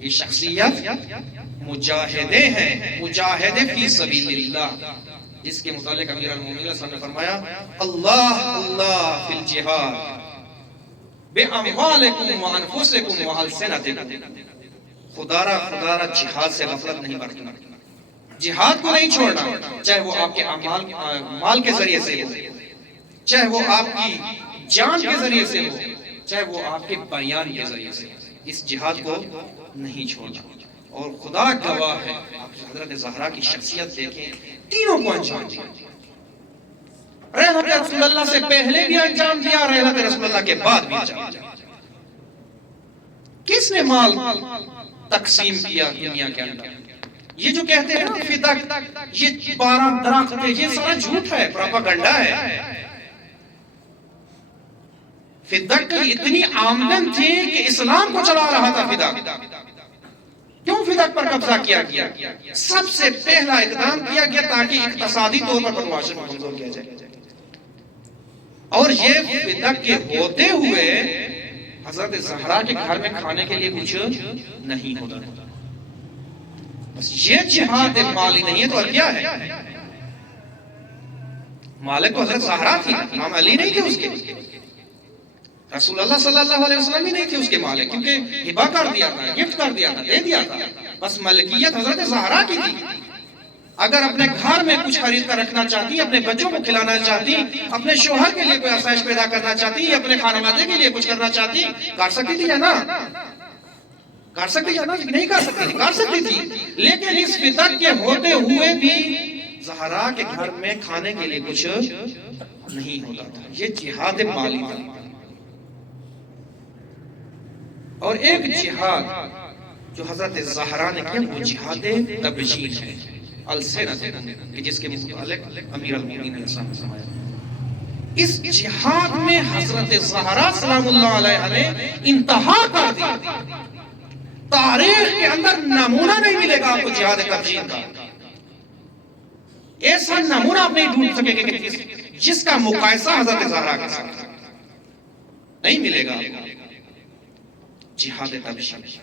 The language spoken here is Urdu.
یہ شخصیت مجاہدے ہیں، مجاہد فی سبیل اللہ، جس کے متعلق امیر المومنین صلی اللہ علیہ وسلم نے فرمایا اللہ اللہ فی الجہاد بِأَمْوَالِكُمْ وَأَنفُسِكُمْ وَأَلْسِنَتِكُمْ، خدا را جہاد سے غفلت نہیں برتنا، جہاد کو نہیں چھوڑنا، چاہے وہ آپ کے مال کے ذریعے سے ہو، چاہے وہ آپ کی جان کے ذریعے سے ہو، چاہے وہ آپ کے بیان کے ذریعے سے ہو، اس جہاد کو نہیں چھوڑنا۔ اور خدا گواہ ہے، آپ حضرت زہرا کی شخصیت دیکھیں، تینوں کو انجام دیا، رحمت رسول اللہ سے پہلے بھی انجام دیا، رحمت رسول اللہ کے بعد بھی انجام دیا۔ کس نے مال تقسیم کیا دنیا کے اندر؟ یہ جو کہتے ہیں نا فدق، یہ 12 درخت تھے، یہ سارا جھوٹ ہے، پروپیگنڈا ہے۔ فدق کی اتنی آمدن تھی کہ اسلام کو چلا رہا تھا فدق۔ کیوں فدق پر قبضہ کیا گیا؟ سب سے پہلا اقدام کیا گیا تاکہ اقتصادی طور پر معاشرے کو کمزور کیا جائے، اور یہ فدق کے ہوتے ہوئے حضرت زہرا کے گھر میں کھانے کے لیے کچھ نہیں ہوتا، بس یہ جہاد مالی نہیں ہے تو اور کیا ہے؟ مالک تو حضرت زہرا تھی، امام علی نہیں تھے اس کے، رسول اللہ صلی اللہ علیہ وسلم بھی نہیں تھے اس کے مالک، کیونکہ ہبہ کر دیا تھا، گفٹ کر دیا تھا، دے دیا تھا، بس ملکیت حضرت زہرا کی تھی۔ اگر اپنے گھر میں کچھ خرید کر رکھنا چاہتی، اپنے بچوں کو کھلانا چاہتی، اپنے شوہر کے لیے کوئی آسائش پیدا کرنا چاہتی، اپنے خانوادے کے لیے کچھ کرنا چاہتی، کر سکتی تھی یا نا؟ کر سکتی یا نا؟ نہیں کر سکتی تھی، کر سکتی تھی، لیکن اس فدق کے ہوتے ہوئے بھی زہرا کے گھر میں کھانے کے لیے کچھ نہیں ہوتا تھا۔ یہ جہاد مالی تھا۔ اور ایک جہاد جو حضرت زہرا نے کیا، وہ جہاد تبشیر ہے، کہ جس کے متعلق امیر المومنین نے فرمایا۔ اس جہاد میں حضرت زہرا سلام اللہ علیہ نے انتہا کر دی، تاریخ کے اندر نمونہ نہیں ملے گا آپ کو جہاد تبشیر کا، ایسا نمونہ آپ نہیں ڈھونڈ سکے کہ جس کا مقایسہ حضرت زہرا کے ساتھ نہیں ملے گا۔ جہاد تبشیر